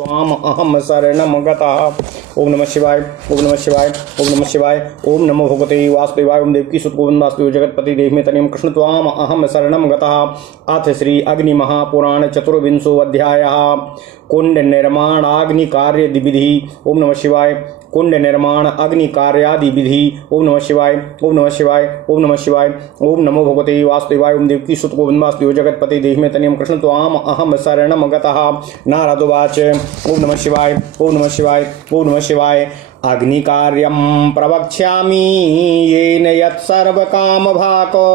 स्वाम अहम शरणम गतः। ओम नमः शिवाय। ओम नमः शिवाय। ओम नमः शिवाय। ओम नमो भगवते वासुदेवाय। ओम देवकी सुत गोविंद वासुदेव जगतपति देव में तनियम कृष्ण त्वाम अहम शरणम गतः। अथ श्री अग्नि महापुराण चतुर्विंशो अध्यायः। कुंड निर्माणाग्नि कार्य विधि। ओम नमः शिवाय। कुंड निर्माण अग्नि कार्यादि विधि। ओम नमः शिवाय। ओम नमः शिवाय। ओम नमः शिवाय। ओम नमो भगवते वासुदेवाय। ओम देवकी सुत गोविंद वासुदेव जगतपति देव में तनियम कृष्ण त्वाम अहम शरणम गतः। नारदोवाच ओम नमः शिवाय। ओम नमः शिवाय। ओम नमः शिवाय। अग्निकार्यं प्रवक्ष्यामि येन यत्सर्वकामभाको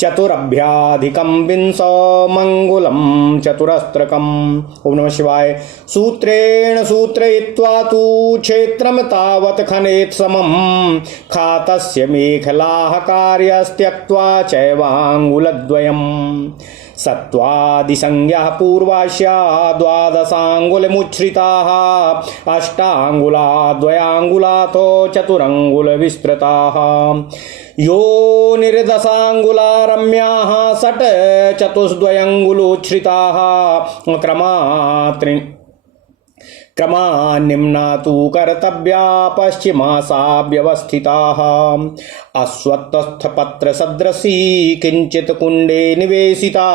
चतुरभ्याधिकं विंशमङ्गुलं चतुरस्त्रकम्। ओम नमः शिवाय। सूत्रेण सूत्रयित्वा तु क्षेत्रं तावत् खनेत् समं खातस्य मेखलाः कार्यस्त्यक्त्वा चैवाङ्गुलद्वयम्। सत्त्वादिसंज्ञाः पूर्वास्या द्वादशाङ्गुलमुच्छ्रिताः अष्टाङ्गुला द्वयाङ्गुलातो चतुरङ्गुलविस्तृताः। यो निर्दशाङ्गुला रम्याः षट् चतुस्द्वयङ्गुलोच्छ्रिताः क्रमान्निम्ना तु कर्तव्या पश्चिमासा व्यवस्थिताः। अश्वत्थपत्रसदृशी किञ्चित् कुण्डे निवेशिता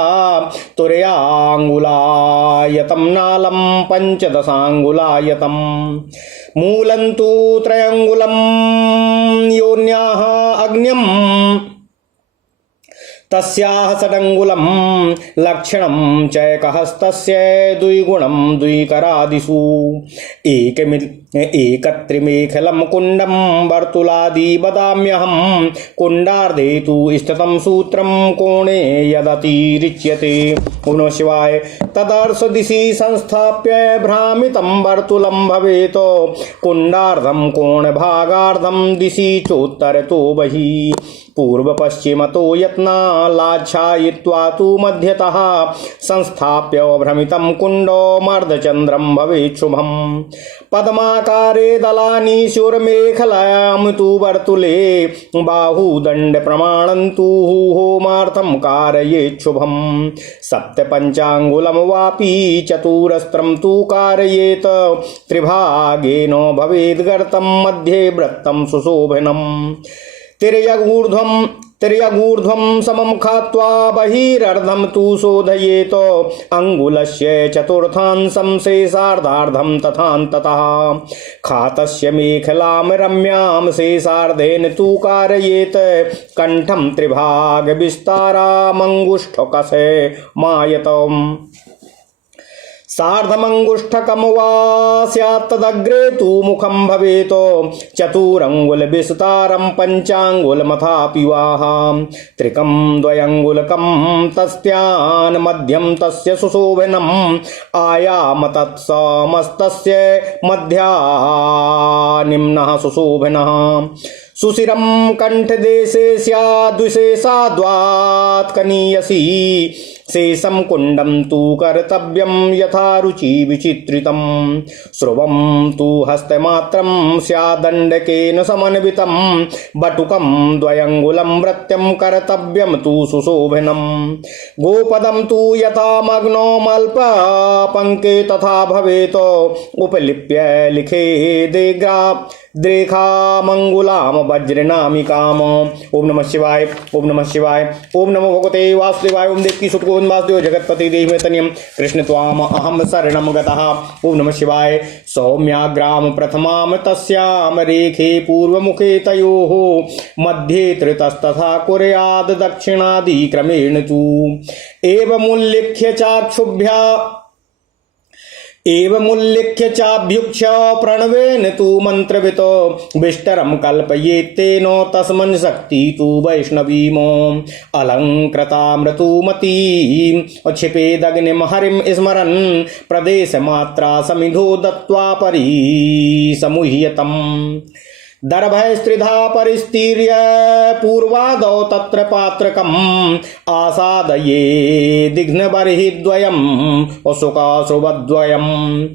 तुर्याङ्गुलायतं नालं पञ्चदशाङ्गुलायतं। मूलं तु त्रयङ्गुलं योन्याः अग्न्यम् तस्याः षडङ्गुलं लक्षणं चैकहस्तस्य द्विगुणं द्विकरादिषु। एकत्रिमेखलं कुण्डं वर्तुलादि वदाम्यहं। कुण्डार्धे तु स्थितं सूत्रं कोणे यदतिरिच्यते। ओम नमः शिवाय। तदर्श दिशि संस्थाप्य भ्रामितं वर्तुलं भवेत्। कुण्डार्धं कोणभागार्धं दिशि चोत्तरतो बहिः। पूर्व पश्चिमतो यत्ना लाच्छायित्वा तु मध्यतः संस्थाप्य भ्रमितं कुण्डो मर्दचन्द्रं भवेत् शुभम्। पद्माकारे दलानि शूरमेखलायां तु वर्तुले बाहुदण्ड प्रमाणं तु होमार्थं कारयेत् शुभम्। सप्तपञ्चाङ्गुलं वापि चतुरस्त्रं तु कारयेत्। त्रिभागेन भवेद् गर्तं मध्ये वृत्तं सुशोभनम्। तिर्यगूर्ध्वं समं खात्वा बहिरर्धं तु शोधयेत्। अङ्गुलस्य चतुर्थांशं शेषार्धार्धं तथान्ततः। खातस्य मेखलां रम्यां शेषार्धेन तु कारयेत्। कण्ठं त्रिभागविस्तारामङ्गुष्ठकसे मायतम्। सार्धमङ्गुष्ठकं वा स्यात् तदग्रे तु मुखं भवेत्। चतुरङ्गुलविस्तारं पञ्चाङ्गुलमथापि वाः। त्रिकं द्वयङ्गुलकं तस्यान् मध्यं तस्य सुशोभनम्। आयाम तत्समस्तस्य मध्यानिम्नः सुशोभनः। सुशिरं कण्ठदेशे स्याद्विशेषाद्वात् कनीयसी। शेषं कुण्डं तु कर्तव्यं यथा रुचि विचित्रितं। स्रुवं तु हस्तमात्रं स्यादण्डकेन समन्वितं। बटुकं द्वयङ्गुलं वृत्यं कर्तव्यं तु सुशोभनम्। गोपदं तु यथा मग्नोमल्पपङ्के तथा भवेत्। उपलिप्य लिखेदेग्रेखामङ्गुलां वज्रनामिकाम्। ओम नमः शिवाय। ओम नमः शिवाय। ओम नमो भगवते वासुदेवाय। ओम देवकी सुत गोविंद वासुदेव जगतपति देव में तनियम कृष्ण त्वाम अहम शरणम गतः। ओम नमः शिवाय। सौम्याग्राम प्रथमाम तस्याम रेखे पूर्वमुखे तयोः मध्ये त्रितस्तथा कुर्याद् दक्षिणादि क्रमेण तु। एवमुल्लिख्य चाभ्युक्ष्य प्रणवेन तु मन्त्रवितो विष्टरं कल्पयेत्तेन तस्मन् शक्ति तु वैष्णवीम्। अलङ्कृतामृतुमतीं क्षिपेदग्निं हरिं स्मरन् प्रदेशमात्रा समिधो दत्त्वा परिसमुह्यतम्। दर्भस्त्रिधा परिस्तीर्य पूर्वादौ तत्र पात्रकम्। आसादये दिघ्नबर्हिद्वयम् शुकाशुभद्वयम्।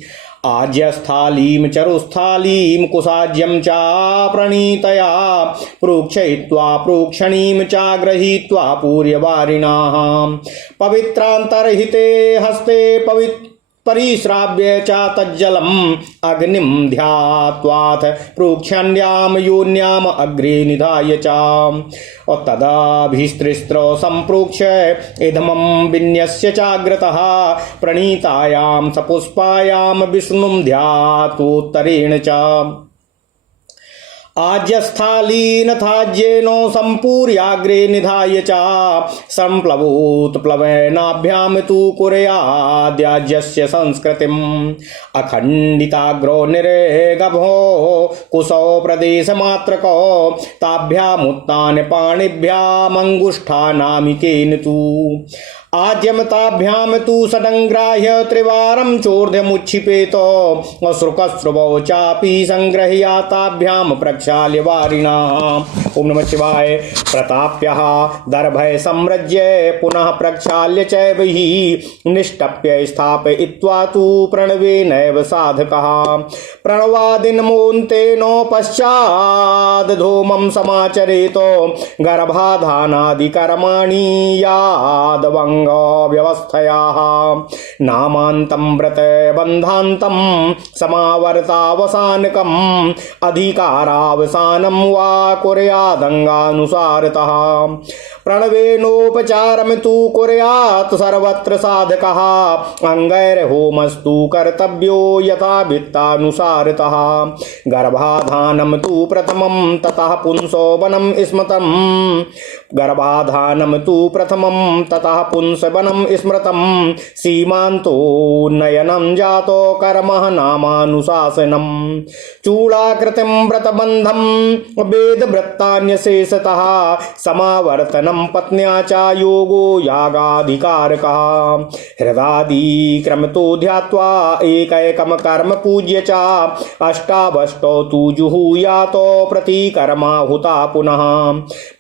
आज्यस्थालीं चरुस्थालीं कुशाज्यं चाप्रणीतया प्रोक्षयित्वा प्रोक्षणीं चाग्रहीत्वा पूर्यवारिणाः। पवित्रान्तर्हिते हस्ते परिश्राव्य च तज्जलम् अग्निं ध्यात्वाथ प्रोक्षण्याम योन्याम अग्रे निधाय च और तदाभिस्त्रिस्रो सम्प्रोक्ष्य इदमं विन्यस्य चाग्रतः प्रणीतायां सपुष्पायां विष्णुं ध्यातोत्तरेण च आज्यस्थालीन थाज्येनो सम्पूर्याग्रे निधाय च सम्प्लवोत्प्लवनाभ्यां तु कुर्याद्याज्यस्य संस्कृतिम् अखण्डिताग्रो निर्गभो कुशो प्रदेशमात्रको ताभ्यामुत्तान पाणिभ्यामङ्गुष्ठानामिकेन तु आज्यमताभ्याम तु षडङ्ग्राह्य त्रिवारं चोर्ध्यमुच्छिपेतो अश्रुकश्रुवौ चापि संग्रह्याताभ्याम प्रक्षाल्य वारिणा। ओम नमः शिवाय। प्रताप्यः दर्भय सम्रज्य पुनः प्रक्षाल्य चैव हि निष्टप्य स्थापयित्वा तु प्रणवेनैव साधकः प्रणवादिनमोन्तेनो पश्चादधूमं समाचरेतो गर्भाधानादिकर्माणि यादवं व्यवस्थयाः नामान्तं व्रत बन्धान्तं समावर्तावसानकम् अधिकारावसानं वा कुर्यादङ्गानुसारतः प्रणवेनोपचारं तु कुर्यात् सर्वत्र साधकः अङ्गैर्होमस्तु कर्तव्यो यथा वित्तानुसारतः गर्भाधानं तु प्रथमं ततः पुंसो वनं स्मृतं गर्भाधानं तु प्रथमं ततः पुंसवनं स्मृतं सीमान्तो नयनं जातो कर्मः नामानुशासनं चूडाकृतिं व्रतबन्धं वेदवृत्तान्यशेषतः समावर्तनं पत्न्या च योगो यागाधिकारकः हृदादिक्रमतो ध्यात्वा एकैकं कर्म पूज्य च अष्टावष्टौ तु जुहुयातो प्रतिकर्माहुता पुनः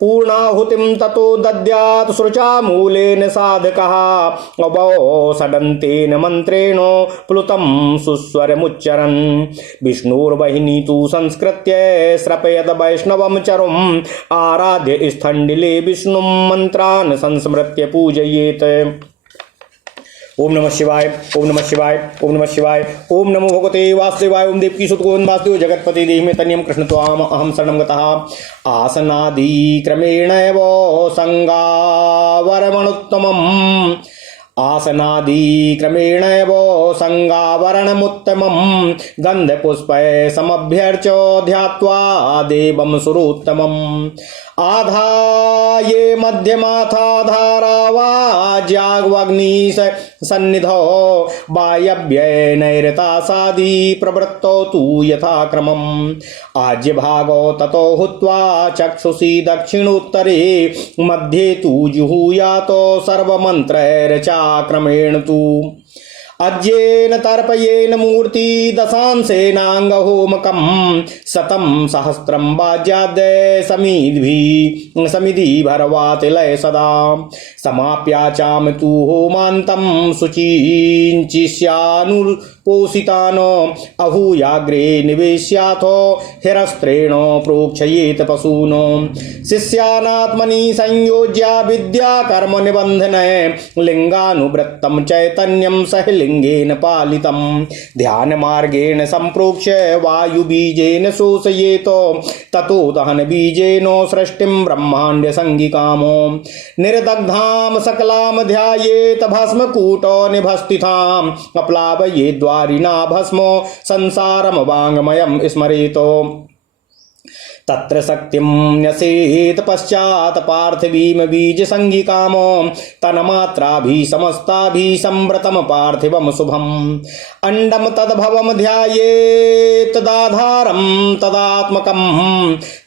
पूर्णाहुतिं ततो दद्यात् शुचा मूलेन साधकः अवौ षडन्तेन मन्त्रेण प्लुतं सुस्वरमुच्चरन् विष्णुर्वहिनी तु संस्कृत्य श्रपयद वैष्णवं चरुम् आराध्य स्थण्डिले विष्णुं मंत्रान् संस्मृत्य पूजयेत्। ओम नमः शिवाय। ओम नमः शिवाय। ओम नमः शिवाय। ओम नमो भगवते वासुदेवाय। ओम देवकी सुत गोविंद वासुदेव जगतपति देहि में तन्यम कृष्ण त्वाम अहम शरणं गतः आसनादि क्रमेण एव संगावरणमुत्तमम् आसनादि क्रमेण एव संगावरणमुत्तमम् गन्धपुष्पै समभ्यर्च्य ध्यात्वा देवं सुरोत्तमम् आधाये मध्यमाथाधारावाज्याग्वग्निश सन्निधौ वायव्येनैरतासादि प्रवृत्तौ तु यथाक्रमम् आज्यभागौ ततो हुत्वा चक्षुषि दक्षिणोत्तरे मध्ये तु जुहुयातो सर्वमन्त्रैर्चाक्रमेण तु अज्येन तर्पयेन मूर्ति दशांशेनांगहोमकं शतं सहस्रं वाज्याद्य समिधि भरवातिलय सदा समाप्याचाम तु होमान्तं शुचिञ्चिष्यानुपोषितान् अभूयाग्रे निवेश्याथो हिरस्त्रेण प्रोक्षयेत पशून् शिष्यानात्मनि संयोज्य विद्या कर्म निबन्धन लिंगानुवृत्तं चैतन्यं सह लिंगेन पालितं ध्यान मार्गेण संप्रोक्ष्य वायुबीजेन शोषयेतो ततो दहन बीजेनो सृष्टिं ब्रह्माण्ड संगिकामो निर्दग्धां सकलां ध्यायेत भस्मकूटो निभस्थितां अप्लावयेद्वारिणा भस्मो संसारं वाङ्मयं स्मरेतो तत्र शक्तिं न्यसेत पश्चात् पार्थिवीं बीज संगिकामो तन्मात्राभि समस्ताभि संव्रतम पार्थिवम शुभम अंडम तद्भवम ध्यायेत तदाधारम तदात्मकम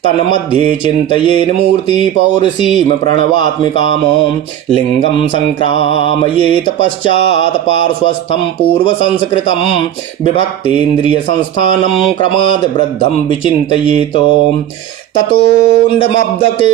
तन्मध्ये चिन्तयेन मूर्ति पौरुषीम प्रणवात्मिकामो लिंगम संक्रामयेत पश्चात् पार्श्वस्थं पूर्व संस्कृतं विभक्तेन्द्रिय संस्थानं क्रमाद् वृद्धं विचिन्तयेतो ततोऽण्डमब्दके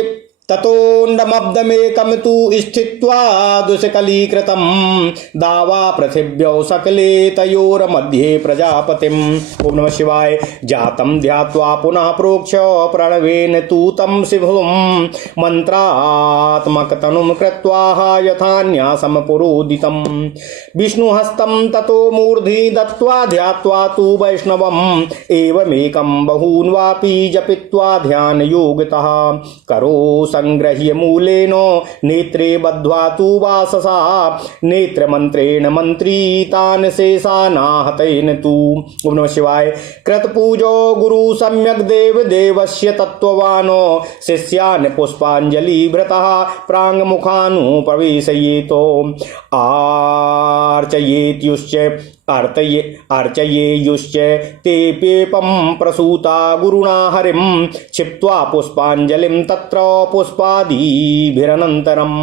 ततोऽण्डमब्दमेकं तु स्थित्वा दुष्कलीकृतं दावा पृथिव्यौ सकले तयोर्मध्ये प्रजापतिम्। ओम नमः शिवाय। जातं ध्यात्वा पुनः प्रोक्ष प्रणवेन तु तं शिवं मंत्रात्मकतनुं कृत्वा यथान्यासं पुरोदितं विष्णुहस्तं ततो मूर्धि दत्त्वा ध्यात्वा तु वैष्णवम् एवमेकं बहून् वापि जपित्वा ध्यानयोगतः करो संगृह्य मूलेन नेत्रे बद्ध्वा तु वाससा नेत्रमन्त्रेण मन्त्रीतान् शेषानाहतेन तु। ओम नमः शिवाय। कृतपूजो गुरु सम्यक् देव देवस्य तत्त्ववान् शिष्यान् पुष्पाञ्जलि भृतः प्राङ्मुखानुप्रवेशयेतो आर्चयेत्युश्च अर्चयेयुश्च तेऽप्येपं प्रसूता गुरुणा हरिं क्षिप्त्वा पुष्पाञ्जलिं तत्र पुष्पादिभिरनन्तरं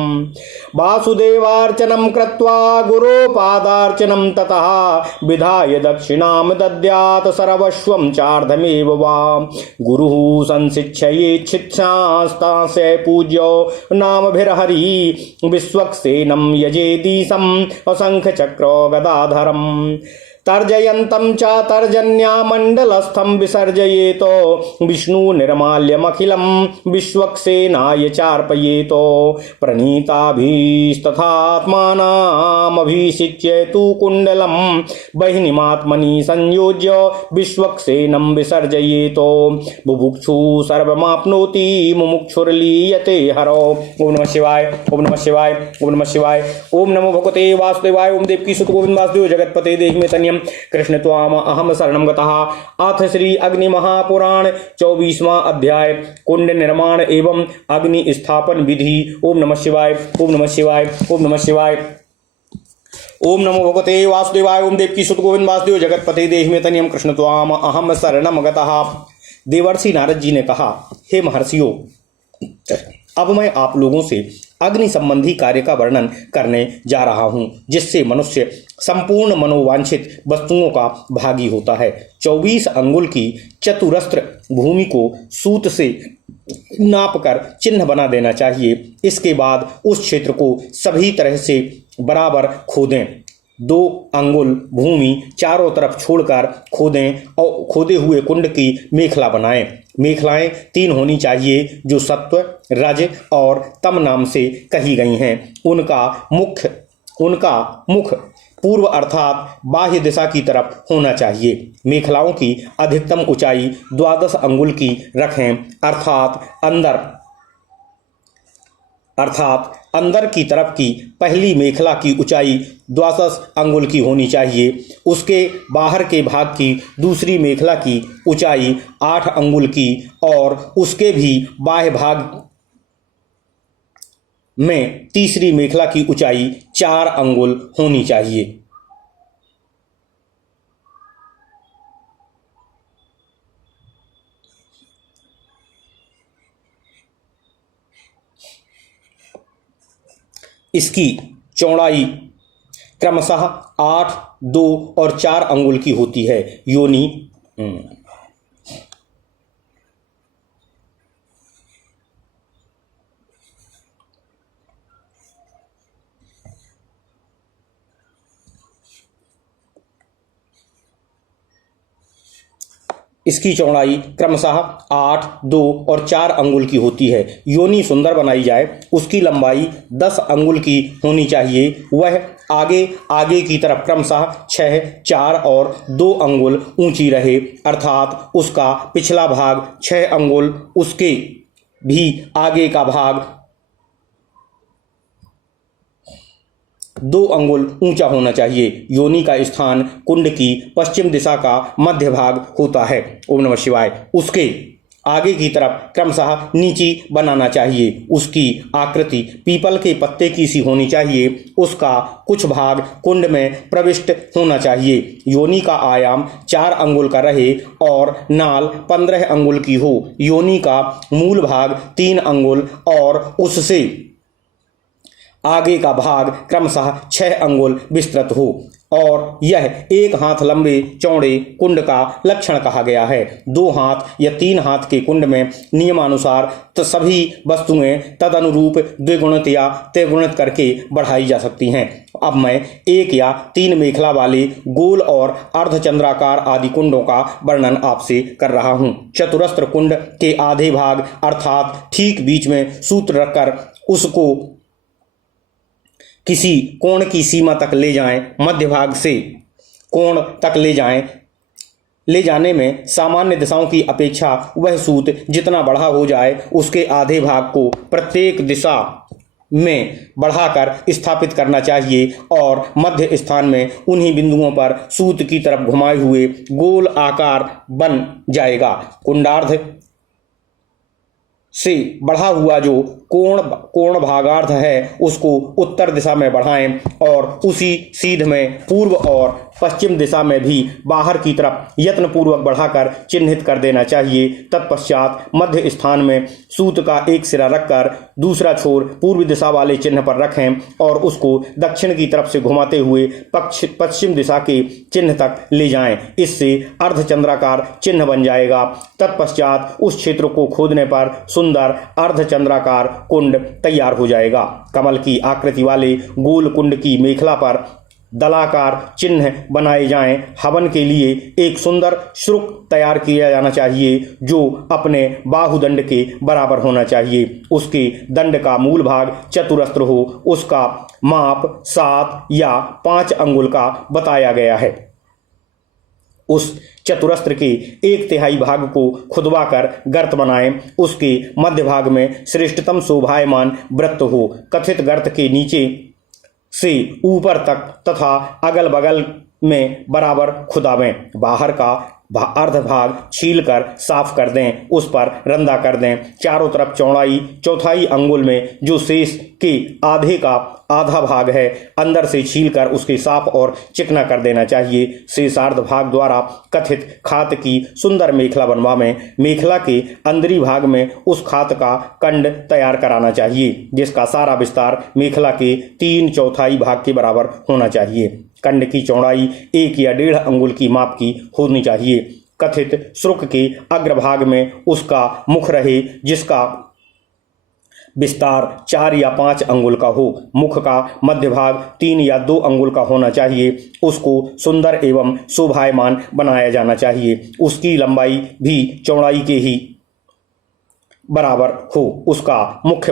वासुदेवार्चनं कृत्वा गुरोपादार्चनं ततः विधाय दक्षिणां दद्यात् सर्वस्वं चार्धमेव वा गुरुः संशिक्षयेच्छिक्षास्तास्य पूज्यो नामभिर्हरि विश्वक्सेनं यजेदीशम् असङ्ख्यचक्र गदाधरम् तर्जयन्तं च तर्जन्यामण्डलस्थं विसर्जयेतो विष्णु निर्माल्यमखिलं विश्वक्सेनाय चार्पयेतो प्रणीताभिस्तथात्मानामभिषिच्य तु कुण्डलं बहिनीमात्मनि संयोज्य विश्वक्सेनं विसर्जयेतो बुभुक्षु सर्वमाप्नोति मुमुक्षुर्लीयते हरो। ओम नमः शिवाय। ओम नमः शिवाय। ओम नमः शिवाय। ओम नमो भगवते वासुदेवाय। ओम देवकी सुत गोविंद वासुदेव जगतपते देहि तनियम कृष्ण त्वाम अहम शरणं गतः। अथ श्री अग्नि महापुराण 24वां अध्याय कुंड निर्माण एवं अग्नि स्थापन विधि। ओम नमः शिवाय। ओम नमः शिवाय। ओम नमः शिवाय। ओम नमो भगवते वासुदेवाय। ओम देवकी सुत गोविंद वासुदेव जगतपते देहि तनियम कृष्ण त्वाम अहम शरणं गतः। देवर्षि नारद जी ने कहा, हे महर्षियों, अब मैं आप लोगों से अग्नि संबंधी कार्य का वर्णन करने जा रहा हूं, जिससे मनुष्य संपूर्ण मनोवांछित वस्तुओं का भागी होता है। 24 अंगुल की चतुरस्त्र भूमि को सूत से नापकर चिन्ह बना देना चाहिए। इसके बाद उस क्षेत्र को सभी तरह से बराबर खोदें। 2 अंगुल भूमि चारों तरफ छोड़कर खोदें और खोदे हुए कुंड की मेखला बनाएं। मेखलाएं 3 होनी चाहिए, जो सत्व, रज और तम नाम से कही गई हैं। उनका मुख पूर्व अर्थात बाह्य दिशा की तरफ होना चाहिए। मेखलाओं की अधिकतम ऊंचाई 12 अंगुल की रखें, अर्थात अंदर की तरफ की पहली मेखला की ऊंचाई 12 अंगुल की होनी चाहिए। उसके बाहर के भाग की दूसरी मेखला की ऊंचाई 8 अंगुल की और उसके भी बाह्य भाग में तीसरी मेखला की ऊंचाई 4 अंगुल होनी चाहिए। इसकी चौड़ाई क्रमशः 8, 2 और 4 अंगुल की होती है। योनि इसकी चौड़ाई क्रमशः 8, 2 और 4 अंगुल की होती है। योनि सुंदर बनाई जाए, उसकी लंबाई 10 अंगुल की होनी चाहिए। वह आगे की तरफ क्रमशः 6, 4 और 2 अंगुल ऊंची रहे, अर्थात उसका पिछला भाग 6 अंगुल, उसके भी आगे का भाग 2 अंगुल ऊंचा होना चाहिए। योनि का स्थान कुंड की पश्चिम दिशा का मध्य भाग होता है। ओम नमः शिवाय। उसके आगे की तरफ क्रमशः नीची बनाना चाहिए। उसकी आकृति पीपल के पत्ते की सी होनी चाहिए। उसका कुछ भाग कुंड में प्रविष्ट होना चाहिए। योनि का आयाम 4 अंगुल का रहे और नाल 15 अंगुल की हो। योनि का मूल भाग 3 अंगुल और उससे आगे का भाग क्रमशः 6 अंगुल विस्तृत हो और यह 1 हाथ लंबे चौड़े कुंड का लक्षण कहा गया है। 2 हाथ या 3 हाथ के कुंड में नियमानुसार तो सभी वस्तुएं तदनुरूप द्विगुणित या त्रिगुणित करके बढ़ाई जा सकती हैं। अब मैं 1 या 3 मेखला वाले गोल और अर्धचंद्राकार आदि कुंडों का वर्णन आपसे कर रहा हूं। चतुरस्र कुंड के आधे भाग अर्थात ठीक बीच में सूत्र रखकर उसको किसी कोण की सीमा तक ले जाएं। मध्य भाग से कोण तक ले जाने में सामान्य दिशाओं की अपेक्षा वह सूत जितना बड़ा हो जाए उसके आधे भाग को प्रत्येक दिशा में बढ़ाकर स्थापित करना चाहिए और मध्य स्थान में उन्हीं बिंदुओं पर सूत की तरफ घुमाए हुए गोल आकार बन जाएगा। कुंडार्ध से बढ़ा हुआ जो कोण भागार्थ है उसको उत्तर दिशा में बढ़ाएं और उसी सीध में पूर्व और पश्चिम दिशा में भी बाहर की तरफ यत्नपूर्वक बढ़ाकर चिन्हित कर देना चाहिए। तत्पश्चात मध्य स्थान में सूत का एक सिरा रखकर दूसरा छोर पूर्व दिशा वाले चिन्ह पर रखें और उसको दक्षिण की तरफ से घुमाते हुए पश्चिम दिशा के चिन्ह तक ले जाएं। इससे अर्धचंद्राकार चिन्ह बन जाएगा। तत्पश्चात उस क्षेत्र को खोदने पर सुंदर अर्धचंद्राकार कुंड तैयार हो जाएगा। कमल की आकृति वाले गोल कुंड की मेखला पर दलाकार चिन्ह बनाए जाएं। हवन के लिए एक सुंदर श्रुक तैयार किया जाना चाहिए जो अपने बाहुदंड के बराबर होना चाहिए। उसके दंड का मूल भाग चतुरस्र हो। उसका माप 7 या 5 अंगुल का बताया गया है। उस चतुरस्र के 1/3 भाग को खुदवाकर गर्त बनाएं। उसके मध्य भाग में श्रेष्ठतम शोभायमान वृत्त हो। कथित गर्त के नीचे से ऊपर तक तथा अगल बगल में बराबर खुदावें। बाहर का अर्ध भाग छील कर साफ कर दें। उस पर रंधा कर दें। चारों तरफ चौड़ाई 1/4 अंगुल में जो शेष के आधे का आधा भाग है अंदर से छील कर उसके साफ और चिकना कर देना चाहिए। शेषार्ध भाग द्वारा कथित खात की सुंदर मेखला बनवावें। मेखला के अंदरी भाग में उस खात का कंड तैयार कराना चाहिए जिसका सारा विस्तार मेखला के 3/4 भाग के बराबर होना चाहिए। कंड की चौड़ाई 1 या 1.5 अंगुल की माप की होनी चाहिए। कथित श्रुक के अग्रभाग में उसका मुख रहे जिसका विस्तार 4 या 5 अंगुल का हो। मुख का मध्य भाग 3 या 2 अंगुल का होना चाहिए। उसको सुंदर एवं शोभायमान बनाया जाना चाहिए। उसकी लंबाई भी चौड़ाई के ही बराबर हो। उसका मुख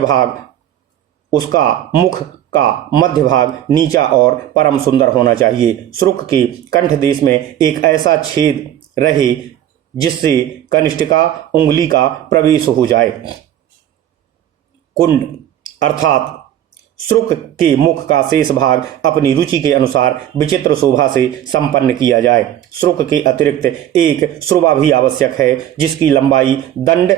का मध्य भाग नीचा और परम सुंदर होना चाहिए। श्रुक के कंठ देश में एक ऐसा छेद रहे जिससे कनिष्ठिका उंगली का प्रवेश हो जाए। कुंड अर्थात श्रुक के मुख का शेष भाग अपनी रुचि के अनुसार विचित्र शोभा से संपन्न किया जाए। श्रुक के अतिरिक्त एक श्रुवा भी आवश्यक है जिसकी लंबाई दंड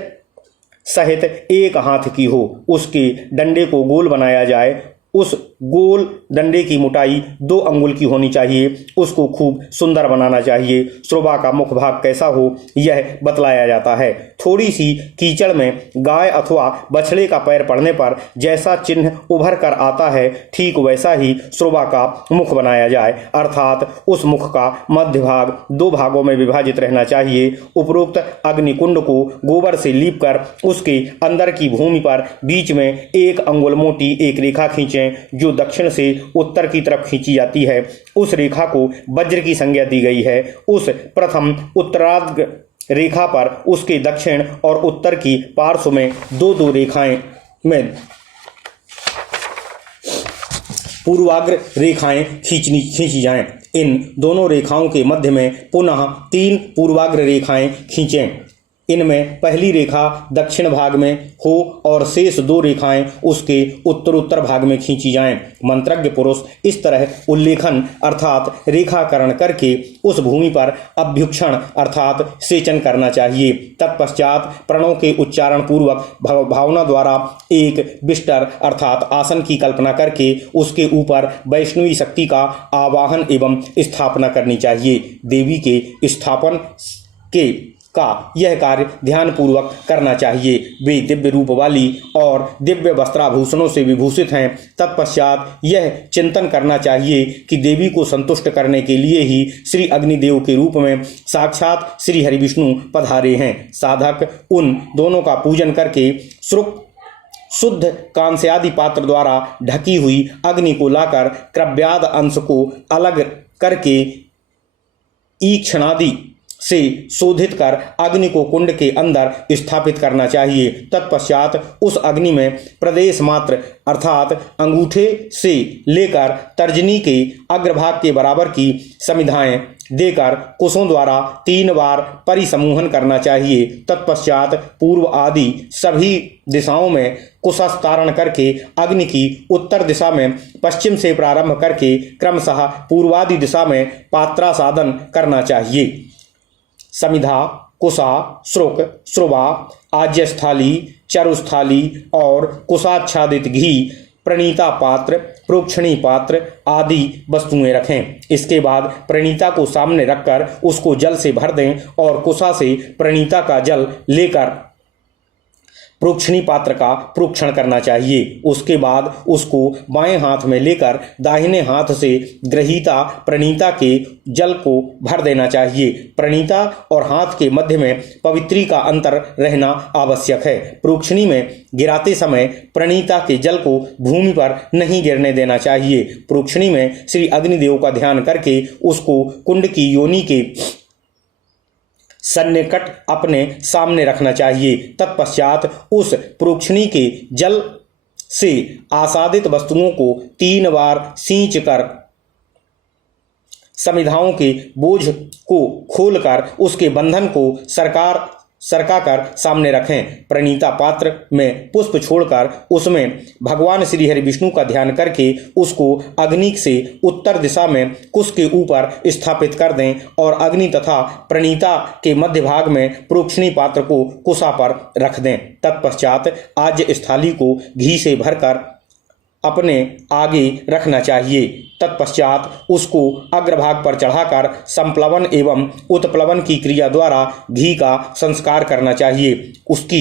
सहित 1 हाथ की हो। उसके डंडे को गोल बनाया जाए। उस गोल डंडे की मोटाई 2 अंगुल की होनी चाहिए। उसको खूब सुंदर बनाना चाहिए। श्रोभा का मुख भाग कैसा हो यह बतलाया जाता है। थोड़ी सी कीचड़ में गाय अथवा बछड़े का पैर पड़ने पर जैसा चिन्ह उभर कर आता है ठीक वैसा ही श्रोभा का मुख बनाया जाए। अर्थात उस मुख का मध्य भाग 2 भागों में विभाजित रहना चाहिए। उपरोक्त अग्निकुंड को गोबर से लीप कर उसके अंदर की भूमि पर बीच में 1 अंगुल मोटी एक रेखा खींचें जो दक्षिण से उत्तर की तरफ खींची जाती है। उस रेखा को वज्र की संज्ञा दी गई है। उस प्रथम उत्तरार्ध रेखा पर उसके दक्षिण और उत्तर की पार्श्व में 2-2 रेखाएं में पूर्वाग्र रेखाएं खींची जाएं। इन दोनों रेखाओं के मध्य में पुनः 3 पूर्वाग्र रेखाएं खींचें। इनमें पहली रेखा दक्षिण भाग में हो और शेष 2 रेखाएं उसके उत्तरोत्तर भाग में खींची जाएं। मंत्रज्ञ पुरुष इस तरह उल्लेखन अर्थात रेखाकरण करके उस भूमि पर अभ्युक्षण अर्थात सेचन करना चाहिए। तत्पश्चात प्रणों के उच्चारण पूर्वक भावना द्वारा एक बिस्तर अर्थात आसन की कल्पना करके उसके ऊपर वैष्णवी शक्ति का आवाहन एवं स्थापना करनी चाहिए। देवी के स्थापन के का यह कार्य ध्यानपूर्वक करना चाहिए। वे दिव्य रूप वाली और दिव्य वस्त्राभूषणों से विभूषित हैं। तत्पश्चात यह चिंतन करना चाहिए कि देवी को संतुष्ट करने के लिए ही श्री अग्निदेव के रूप में साक्षात श्री हरिविष्णु पधारे हैं। साधक उन दोनों का पूजन करके शुद्ध कांस्य आदि पात्र द्वारा ढकी हुई अग्नि को लाकर क्रव्याद अंश को अलग करके ईक्षणादि से शोधित कर अग्नि को कुंड के अंदर स्थापित करना चाहिए। तत्पश्चात उस अग्नि में प्रदेश मात्र अर्थात अंगूठे से लेकर तर्जनी के अग्रभाग के बराबर की समिधाएं देकर कुशों द्वारा 3 बार परिसमूहन करना चाहिए। तत्पश्चात पूर्व आदि सभी दिशाओं में कुशस्तारण करके अग्नि की उत्तर दिशा में पश्चिम से प्रारंभ करके क्रमशः पूर्वादि दिशा में पात्रासादन करना चाहिए। समिधा, कुशा, श्रुक, श्रुवा, आज्यस्थाली, चरुस्थाली और कुशाच्छादित घी, प्रणीता पात्र, प्रोक्षणी पात्र आदि वस्तुएं रखें। इसके बाद प्रणीता को सामने रखकर उसको जल से भर दें और कुशा से प्रणीता का जल लेकर प्रोक्षणी पात्र का प्रोक्षण करना चाहिए। उसके बाद उसको बाएं हाथ में लेकर दाहिने हाथ से ग्रहीता प्रणीता के जल को भर देना चाहिए। प्रणीता और हाथ के मध्य में पवित्री का अंतर रहना आवश्यक है। प्रोक्षणी में गिराते समय प्रणीता के जल को भूमि पर नहीं गिरने देना चाहिए। प्रोक्षणी में श्री अग्निदेव का ध्यान करके उसको कुंड की योनि के सन्निकट अपने सामने रखना चाहिए। तत्पश्चात उस प्रोक्षणी के जल से आसादित वस्तुओं को 3 बार सींच कर समिधाओं के बोझ को खोलकर उसके बंधन को सरकाकर सामने रखें। प्रणीता पात्र में पुष्प छोड़कर उसमें भगवान श्री हरि विष्णु का ध्यान करके उसको अग्नि से उत्तर दिशा में कुश के ऊपर स्थापित कर दें और अग्नि तथा प्रणीता के मध्य भाग में प्रोक्षणी पात्र को कुशा पर रख दें। तत्पश्चात आज्य स्थाली को घी से भरकर अपने आगे रखना चाहिए। तत्पश्चात उसको अग्रभाग पर चढ़ाकर संप्लवन एवं उत्प्लवन की क्रिया द्वारा घी का संस्कार करना चाहिए। उसकी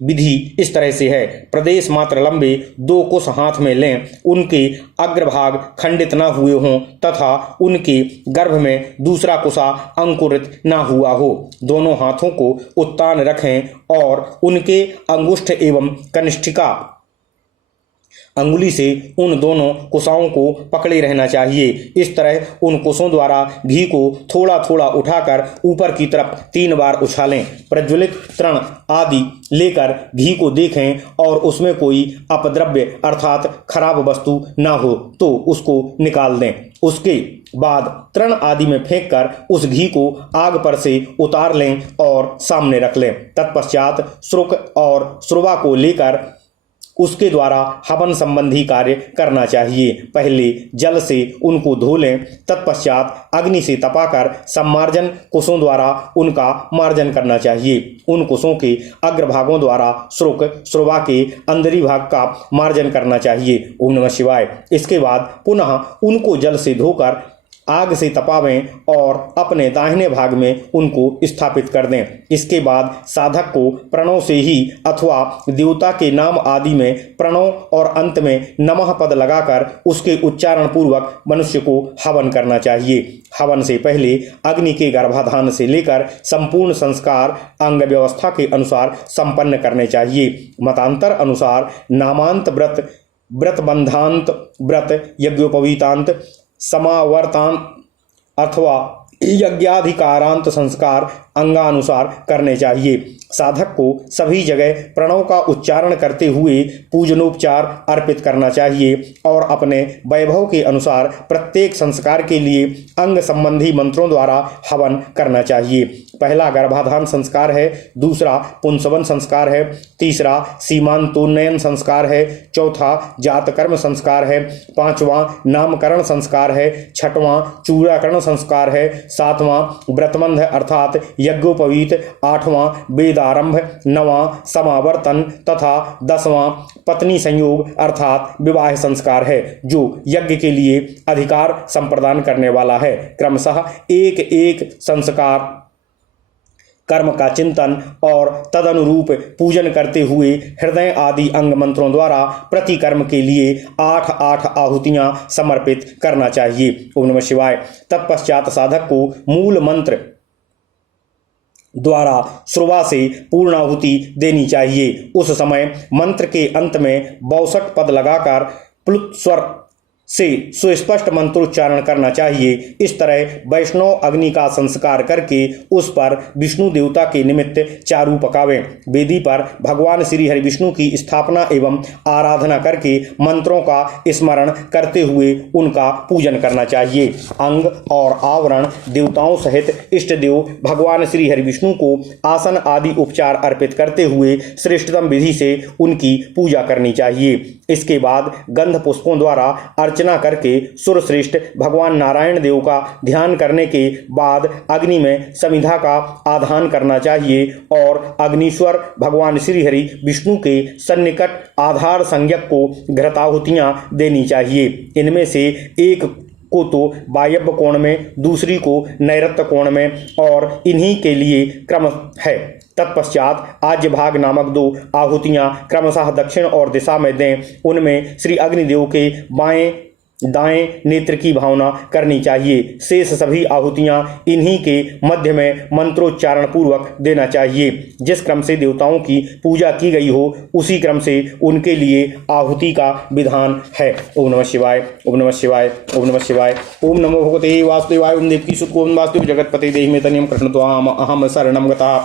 विधि इस तरह से है। प्रदेश मात्र लंबे 2 कुश हाथ में लें, उनके अग्रभाग खंडित न हुए हों तथा उनके गर्भ में दूसरा कुशा अंकुरित न हुआ हो। दोनों हाथों को उत्तान रखें और उनके अंगुष्ठ एवं कनिष्ठिका अंगुली से उन दोनों कुशाओं को पकड़े रहना चाहिए। इस तरह उन कुशों द्वारा घी को थोड़ा थोड़ा उठाकर ऊपर की तरफ 3 बार उछालें। प्रज्वलित तृण आदि लेकर घी को देखें और उसमें कोई अपद्रव्य अर्थात खराब वस्तु ना हो तो उसको निकाल दें। उसके बाद तृण आदि में फेंककर उस घी को आग पर से उतार लें और सामने रख लें। तत्पश्चात श्रुक और श्रुवा को लेकर उसके द्वारा हवन संबंधी कार्य करना चाहिए। पहले जल से उनको धो लें, तत्पश्चात अग्नि से तपाकर सम्मार्जन कुशों द्वारा उनका मार्जन करना चाहिए। उन कुशों के अग्रभागों द्वारा श्रुक श्रुवा के अंदरी भाग का मार्जन करना चाहिए। ओम नमः शिवाय। इसके बाद पुनः उनको जल से धोकर आग से तपावें और अपने दाहिने भाग में उनको स्थापित कर दें। इसके बाद साधक को प्रणव से ही अथवा देवता के नाम आदि में प्रणव और अंत में नमः पद लगाकर उसके उच्चारण पूर्वक मनुष्य को हवन करना चाहिए। हवन से पहले अग्नि के गर्भाधान से लेकर संपूर्ण संस्कार अंग व्यवस्था के अनुसार संपन्न करने चाहिए। मतांतर अनुसार नामांत व्रत, व्रत बंधांत व्रत, यज्ञोपवीतांत, समावर्तांत अथवा यज्ञाधिकारांत संस्कार अंगानुसार करने चाहिए। साधक को सभी जगह प्रणव का उच्चारण करते हुए पूजनोपचार अर्पित करना चाहिए और अपने वैभव के अनुसार प्रत्येक संस्कार के लिए अंग संबंधी मंत्रों द्वारा हवन करना चाहिए। पहला गर्भाधान संस्कार है, दूसरा पुंसवन संस्कार है, तीसरा सीमांतोन्नयन संस्कार है, चौथा जातकर्म संस्कार है, पांचवां नामकरण संस्कार है, छठवां चूड़ाकरण संस्कार है, सातवां व्रतबंध अर्थात यज्ञोपवीत, आठवां वेदारंभ, नवां समावर्तन तथा 10वां पत्नी संयोग अर्थात विवाह संस्कार है जो यज्ञ के लिए अधिकार संप्रदान करने वाला है। क्रमशः एक एक संस्कार कर्म का चिंतन और तदनुरूप पूजन करते हुए हृदय आदि अंग मंत्रों द्वारा प्रति कर्म के लिए 8 आहुतियां समर्पित करना चाहिए। ओम नमः शिवाय। तत्पश्चात साधक को मूल मंत्र द्वारा श्रुवा से पूर्णाहुति देनी चाहिए। उस समय मंत्र के अंत में 62 पद लगाकर प्लुत स्वर से सुस्पष्ट मंत्रोच्चारण करना चाहिए। इस तरह वैष्णव अग्नि का संस्कार करके उस पर विष्णु देवता के निमित्त चारू पकावें। वेदी पर भगवान श्री हरि विष्णु की स्थापना एवं आराधना करके मंत्रों का स्मरण करते हुए उनका पूजन करना चाहिए। अंग और आवरण देवताओं सहित इष्ट देव भगवान श्री हरि विष्णु को आसन आदि उपचार अर्पित करते हुए श्रेष्ठतम विधि से उनकी पूजा करनी चाहिए। इसके बाद गंध पुष्पों द्वारा अर्चना करके सुरश्रेष्ठ भगवान नारायण देव का ध्यान करने के बाद अग्नि में समिधा का आधान करना चाहिए और अग्निश्वर भगवान श्री हरि विष्णु के सन्निकट आधार संज्ञक को घृताहुतियां देनी चाहिए। इनमें से एक को तो वायव्य कोण में, दूसरी को नैऋत्य कोण में और इन्हीं के लिए क्रम है। तत्पश्चात आज्य भाग नामक 2 आहुतियां क्रमशः दक्षिण और दिशा में दें। उनमें श्री अग्निदेव के बाएं दाएं नेत्र की भावना करनी चाहिए। शेष सभी आहुतियां इन्हीं के मध्य में मंत्रोच्चारण पूर्वक देना चाहिए। जिस क्रम से देवताओं की पूजा की गई हो उसी क्रम से उनके लिए आहुति का विधान है। ओम नमः शिवाय, ओम नमः शिवाय, ओम नमः शिवाय। ओम नमो भगवते वासुदेवाय। ओम देवकी सुत ओम वासुदेव जगतपते देहि मे तनियम कृष्ण त्वाम अहम शरणं गतः।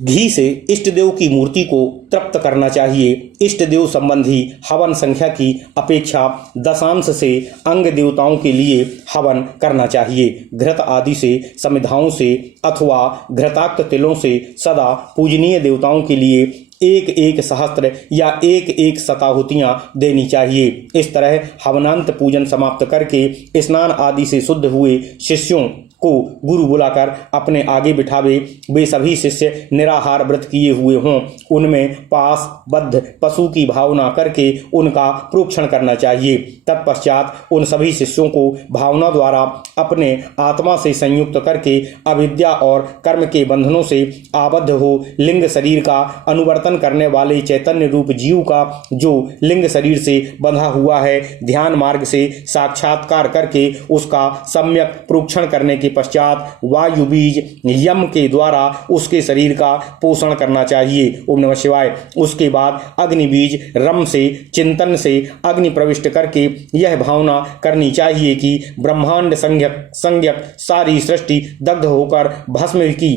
घी से इष्ट देव की मूर्ति को तृप्त करना चाहिए। इष्ट देव संबंधी हवन संख्या की अपेक्षा दशांश से अंग देवताओं के लिए हवन करना चाहिए। घृत आदि से समिधाओं से अथवा घृताक्त तिलों से सदा पूजनीय देवताओं के लिए 1 सहस्त्र या 1 शताहुतियां देनी चाहिए। इस तरह हवनांत पूजन समाप्त करके स्नान आदि से शुद्ध हुए शिष्यों को गुरु बुलाकर अपने आगे बिठावे। वे सभी शिष्य निराहार व्रत किए हुए हों। उनमें पास बद्ध पशु की भावना करके उनका प्रोक्षण करना चाहिए। तत्पश्चात उन सभी शिष्यों को भावना द्वारा अपने आत्मा से संयुक्त करके अविद्या और कर्म के बंधनों से आबद्ध हो लिंग शरीर का अनुवर्तन करने वाले चैतन्य रूप जीव का जो लिंग शरीर से बंधा हुआ है ध्यान मार्ग से साक्षात्कार करके उसका सम्यक प्रोक्षण करने के पश्चात वायु बीज यम के द्वारा उसके शरीर का पोषण करना चाहिए। ओम नमः शिवाय। उसके बाद अग्नि बीज रम से चिंतन से अग्नि प्रविष्ट करके यह भावना करनी चाहिए कि ब्रह्मांड संज्ञक सारी सृष्टि दग्ध होकर भस्म की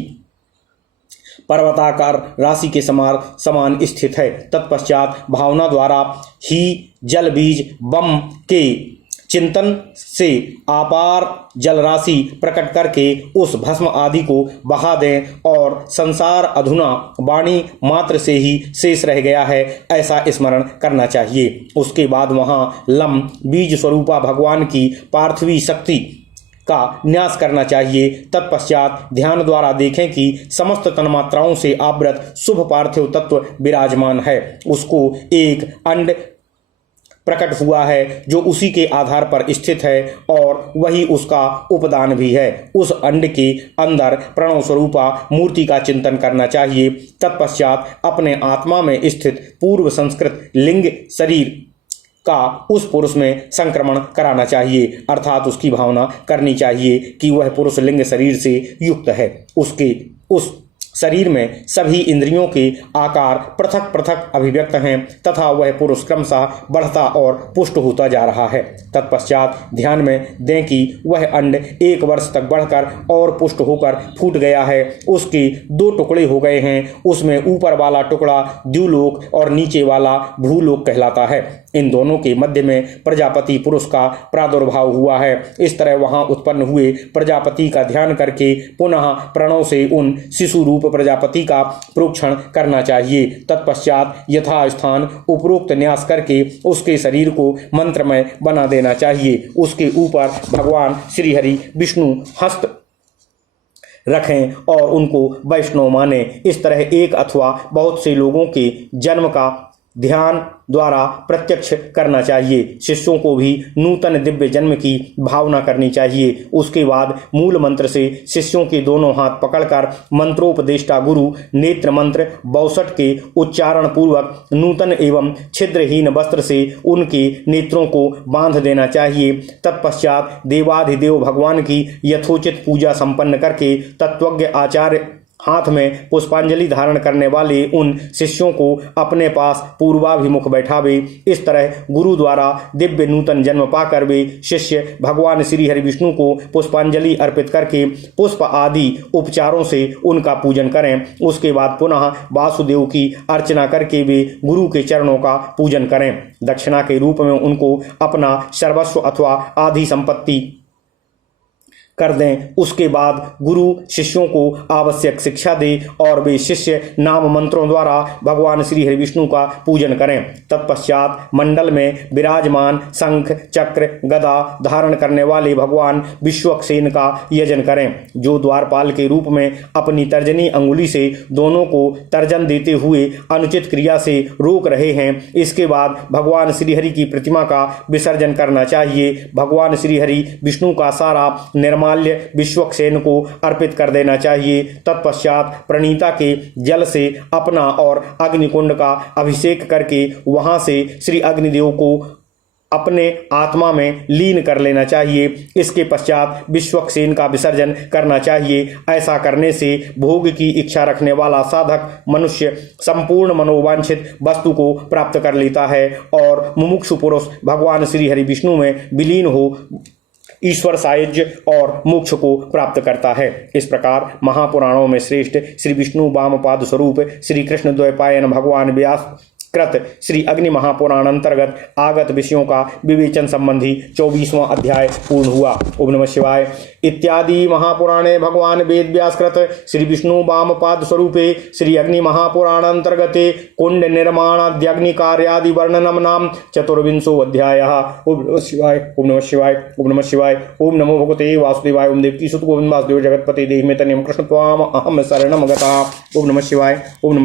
पर्वताकार राशि के समान स्थित है। तत्पश्चात भावना द्वारा ही जल बीज बम के चिंतन से अपार जल राशि प्रकट करके उस भस्म आदि को बहा दें और संसार अधुना वाणी मात्र से ही शेष रह गया है ऐसा स्मरण करना चाहिए। उसके बाद वहां लम बीज स्वरूपा भगवान की पार्थिवी शक्ति का न्यास करना चाहिए। तत्पश्चात ध्यान द्वारा देखें कि समस्त तन्मात्राओं से आवृत शुभ पार्थिव तत्व विराजमान है। उसको एक अंड प्रकट हुआ है जो उसी के आधार पर स्थित है और वही उसका उपदान भी है। उस अंड के अंदर प्रणव स्वरूपा मूर्ति का चिंतन करना चाहिए। तत्पश्चात अपने आत्मा में स्थित पूर्व संस्कृत लिंग शरीर का उस पुरुष में संक्रमण कराना चाहिए, अर्थात उसकी भावना करनी चाहिए कि वह पुरुष लिंग शरीर से युक्त है। उसके उस शरीर में सभी इंद्रियों के आकार पृथक पृथक अभिव्यक्त हैं तथा वह पुरुष क्रमशः बढ़ता और पुष्ट होता जा रहा है। तत्पश्चात ध्यान में दें कि वह अंड 1 वर्ष तक बढ़कर और पुष्ट होकर फूट गया है। उसके 2 टुकड़े हो गए हैं। उसमें ऊपर वाला टुकड़ा द्युलोक और नीचे वाला भूलोक कहलाता है। इन दोनों के मध्य में प्रजापति पुरुष का प्रादुर्भाव हुआ है। इस तरह वहां उत्पन्न हुए प्रजापति का ध्यान करके पुनः प्रणव से उन शिशु रूप प्रजापति का प्रोक्षण करना चाहिए। तत्पश्चात यथास्थान उपरोक्त न्यास करके उसके शरीर को मंत्रमय बना देना चाहिए। उसके ऊपर भगवान श्री हरि विष्णु हस्त रखें और उनको वैष्णव माने। इस तरह एक अथवा बहुत से लोगों के जन्म का ध्यान द्वारा प्रत्यक्ष करना चाहिए। शिष्यों को भी नूतन दिव्य जन्म की भावना करनी चाहिए। उसके बाद मूल मंत्र से शिष्यों के दोनों हाथ पकड़कर मंत्रोपदेष्टा गुरु नेत्र मंत्र 62 के उच्चारण पूर्वक नूतन एवं छिद्रहीन वस्त्र से उनके नेत्रों को बांध देना चाहिए। तत्पश्चात देवाधिदेव भगवान की यथोचित पूजा संपन्न करके तत्वज्ञ आचार्य हाथ में पुष्पांजलि धारण करने वाले उन शिष्यों को अपने पास पूर्वाभिमुख बैठावे। इस तरह गुरु द्वारा दिव्य नूतन जन्म पाकर वे शिष्य भगवान श्री हरि विष्णु को पुष्पांजलि अर्पित करके पुष्प आदि उपचारों से उनका पूजन करें। उसके बाद पुनः वासुदेव की अर्चना करके वे गुरु के चरणों का पूजन करें। दक्षिणा के रूप में उनको अपना सर्वस्व अथवा आदि संपत्ति कर दें। उसके बाद गुरु शिष्यों को आवश्यक शिक्षा दे और वे शिष्य नाम मंत्रों द्वारा भगवान श्री हरि विष्णु का पूजन करें। तत्पश्चात मंडल में विराजमान शंख चक्र गदा धारण करने वाले भगवान विश्वक्सेन का यजन करें, जो द्वारपाल के रूप में अपनी तर्जनी अंगुली से दोनों को तर्जन देते हुए अनुचित क्रिया से रोक रहे हैं। इसके बाद भगवान श्रीहरि की प्रतिमा का विसर्जन करना चाहिए। भगवान श्रीहरि विष्णु का सारा निर्माल्य विश्वक्सेन को अर्पित कर देना चाहिए। तत्पश्चात प्रणीता के जल से अपना और अग्निकुंड का अभिषेक करके वहां से श्री अग्निदेव को अपने आत्मा में लीन कर लेना चाहिए। इसके पश्चात विश्वक्सेन का विसर्जन करना चाहिए। ऐसा करने से भोग की इच्छा रखने वाला साधक मनुष्य संपूर्ण मनोवांछित वस्तु को प्राप्त कर लेता है और मुमुक्षु पुरुष भगवान श्री हरि विष्णु में विलीन हो ईश्वर सायुज्य और मोक्ष को प्राप्त करता है। इस प्रकार महापुराणों में श्रेष्ठ श्री विष्णु वामपाद स्वरूप श्री कृष्ण द्वैपायन भगवान व्यास कृत श्री अग्नि महापुराण अंतर्गत आगत विषयों का विवेचन संबंधी 24वां अध्याय पूर्ण हुआ। ओम नमः शिवाय। इत्यादि महापुराणे भगवान वेद व्यास कृत श्री विष्णु वामपाद स्वरूपे श्री अग्नि महापुराण अंतर्गते कुंड निर्माणाद्यग्नि कार्यादि वर्णनम नाम 24वां अध्यायः। ओम नमः शिवाय। ओम नमः शिवाय। ओम नमः शिवाय। ओम नमो भगवते वासुदेवाय। ओम देवकी सुत गोविंद वासुदेव जगतपति देहि में तनियम कृष्ण त्वाम अहम शरणम गतः। ओम नमः शिवाय। ओम नमः